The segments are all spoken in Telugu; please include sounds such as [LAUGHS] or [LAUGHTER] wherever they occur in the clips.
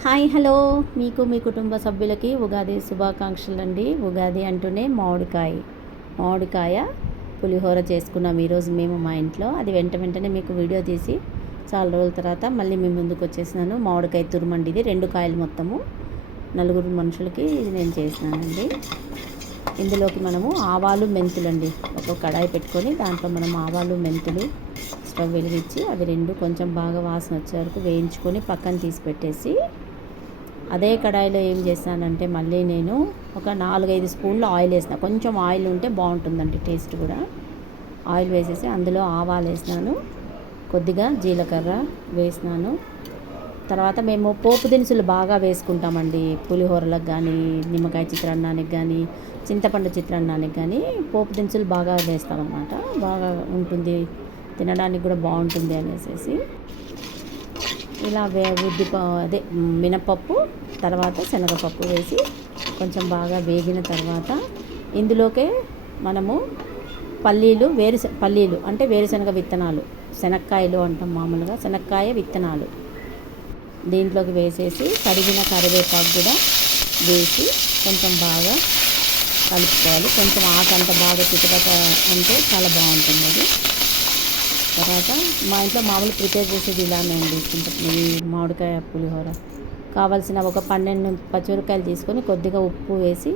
Hi hello. మీకు మీ కుటుంబ సభ్యులకి ఉగాది శుభాకాంక్షలు అండి ఉగాది అంటూనే మామిడికాయ మామిడికాయ పులిహోర చేసుకున్నాం ఈరోజు మేము మా ఇంట్లో. అది వెంట వెంటనే మీకు వీడియో తీసి చాలా రోజుల తర్వాత మళ్ళీ మేము ముందుకు వచ్చేసినాను. మామిడికాయ తురుమండి ఇది రెండు కాయలు మొత్తము. నలుగురు మనుషులకి ఇది నేను చేసినానండి. ఇందులోకి మనము ఆవాలు మెంతులు అండి ఒక కడాయి పెట్టుకొని దాంట్లో మనం ఆవాలు మెంతులు స్టవ్ వెలిగించి అవి రెండు కొంచెం బాగా వాసన వచ్చే వరకు వేయించుకొని పక్కన తీసి పెట్టేసి అదే కడాయిలో ఏం చేస్తానంటే మళ్ళీ నేను ఒక నాలుగైదు స్పూన్లు ఆయిల్ వేసిన. కొంచెం ఆయిల్ ఉంటే బాగుంటుందండి టేస్ట్ కూడా. ఆయిల్ వేసేసి అందులో ఆవాలు వేసినాను. కొద్దిగా జీలకర్ర వేసినాను. తర్వాత మేము పోపు దినుసులు బాగా వేసుకుంటామండి. పులిహోరలకు కానీ నిమ్మకాయ చిత్రాన్నానికి కానీ చింతపండు చిత్రాన్నానికి కానీ పోపు దినుసులు బాగా వేస్తామన్నమాట. బాగా ఉంటుంది. తినడానికి కూడా బాగుంటుంది అనేసి ఇలా వే ఉద్ది అదే మినపప్పు తర్వాత శనగపప్పు వేసి కొంచెం బాగా వేగిన తర్వాత ఇందులోకే మనము పల్లీలు వేరు పల్లీలు అంటే వేరుశనగ విత్తనాలు శనక్కాయలు అంటాం మామూలుగా శనక్కాయ విత్తనాలు దీంట్లోకి వేసేసి కరిగిన కరివేపాకు కూడా వేసి కొంచెం బాగా కలుపుకోవాలి. కొంచెం ఆకంత బాగా చిటపట అంటే చాలా బాగుంటుంది అది. తర్వాత మా ఇంట్లో మామూలు ప్రిపేర్ చేసేది ఇలానే అండి. ఈ మామిడికాయ పులిహోర. కావాల్సిన ఒక పన్నెండు పచ్చిమిరకాయలు తీసుకొని కొద్దిగా ఉప్పు వేసి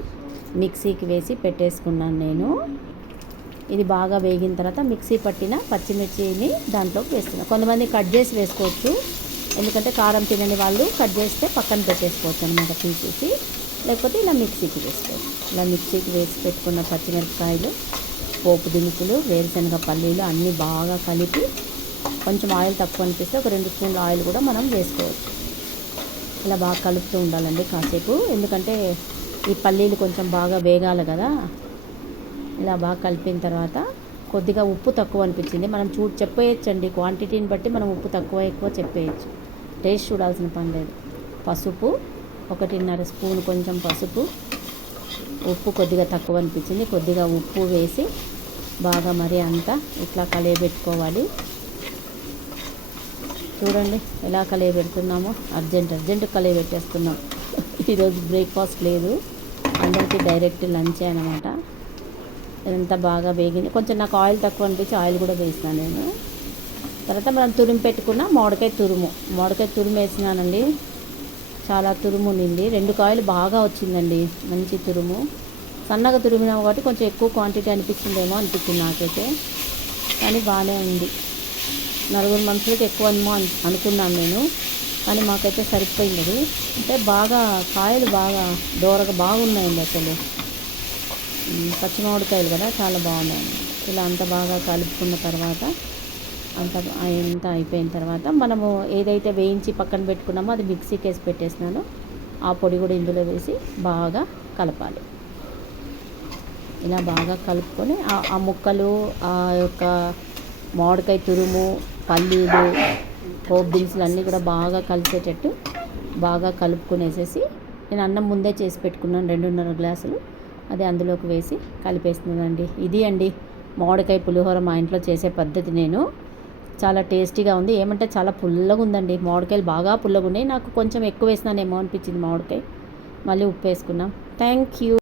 మిక్సీకి వేసి పెట్టేసుకున్నాను నేను. ఇది బాగా వేగిన తర్వాత మిక్సీ పట్టిన పచ్చిమిర్చిని దాంట్లోకి వేస్తున్నాను కొంతమంది కట్ చేసి వేసుకోవచ్చు. ఎందుకంటే కారం తినని వాళ్ళు కట్ చేస్తే పక్కన పెట్టేసుకోవచ్చు అనమాట తీసేసి. లేకపోతే ఇలా మిక్సీకి వేసుకోవచ్చు. ఇలా మిక్సీకి వేసి పెట్టుకున్న పచ్చిమిరపకాయలు పోపు దినుసులు వేరుశనగ పల్లీలు అన్నీ బాగా కలిపి కొంచెం ఆయిల్ తక్కువ అనిపిస్తే ఒక రెండు స్పూన్ల ఆయిల్ కూడా మనం వేసుకోవచ్చు. ఇలా బాగా కలుపుతూ ఉండాలండి కాసేపు. ఎందుకంటే ఈ పల్లీలు కొంచెం బాగా వేగాలి కదా. ఇలా బాగా కలిపిన తర్వాత కొద్దిగా ఉప్పు తక్కువ అనిపించింది. మనం చూ చెప్పేయచ్చండి. క్వాంటిటీని బట్టి మనం ఉప్పు తక్కువ ఎక్కువ చెప్పేయచ్చు. టేస్ట్ చూడాల్సిన పని లేదు. పసుపు ఒకటిన్నర స్పూన్ కొంచెం పసుపు. ఉప్పు కొద్దిగా తక్కువ అనిపించింది కొద్దిగా ఉప్పు వేసి బాగా మరి అంతా ఇట్లా కలియబెట్టుకోవాలి. చూడండి ఎలా కలియబెడుతున్నామో. Urgent urgent కలియబెట్టేస్తున్నాం. [LAUGHS] ఈరోజు బ్రేక్ఫాస్ట్ లేదు. అందరికీ డైరెక్ట్ లంచే అనమాట ఇదంతా బాగా వేగింది. కొంచెం నాకు ఆయిల్ తక్కువ అనిపించి ఆయిల్ కూడా వేసినా నేను. తర్వాత మనం తురుము పెట్టుకున్న మామిడికాయ తురుము. మామిడికాయ తురుము వేసినానండి. చాలా తురుము నిండి రెండు కాయలు బాగా వచ్చిందండి. మంచి తురుము. సన్నగా తురిమినా కాబట్టి కొంచెం ఎక్కువ క్వాంటిటీ అనిపించిందేమో అనిపించింది నాకైతే. కానీ బాగానే ఉంది. నలుగురు మనుషులకి ఎక్కువ ఏమో అనుకున్నాను నేను. కానీ మాకైతే సరిపోయింది. అంటే బాగా కాయలు బాగా దూరగా బాగున్నాయండి అసలు. పచ్చి మామిడికాయలు కదా చాలా బాగున్నాయి. ఇలా అంత బాగా కలుపుకున్న తర్వాత అంత అంత అయిపోయిన తర్వాత మనము ఏదైతే వేయించి పక్కన పెట్టుకున్నామో అది మిక్సీకి వేసి పెట్టేసినాను. ఆ పొడి కూడా ఇందులో వేసి బాగా కలపాలి. ఇలా బాగా కలుపుకొని ఆ ముక్కలు ఆ యొక్క మామిడికాయ తురుము పల్లీలు పోపు అన్నీ కూడా బాగా కలిసేటట్టు బాగా కలుపుకునేసేసి నేను అన్నం ముందే చేసి పెట్టుకున్నాను రెండున్నర గ్లాసులు. అది అందులోకి వేసి కలిపేస్తున్నానండి. ఇది అండి మామిడికాయ పులిహోర మా ఇంట్లో చేసే పద్ధతి నేను. చాలా టేస్టీగా ఉంది. ఏమంటే చాలా పుల్లగా ఉందండి. మామిడికాయలు బాగా పుల్లగా ఉన్నాయి. నాకు కొంచెం ఎక్కువ వేసినానేమో అనిపించింది మామిడికాయ. మళ్ళీ ఉప్పు వేసుకున్నాం థ్యాంక్ యూ.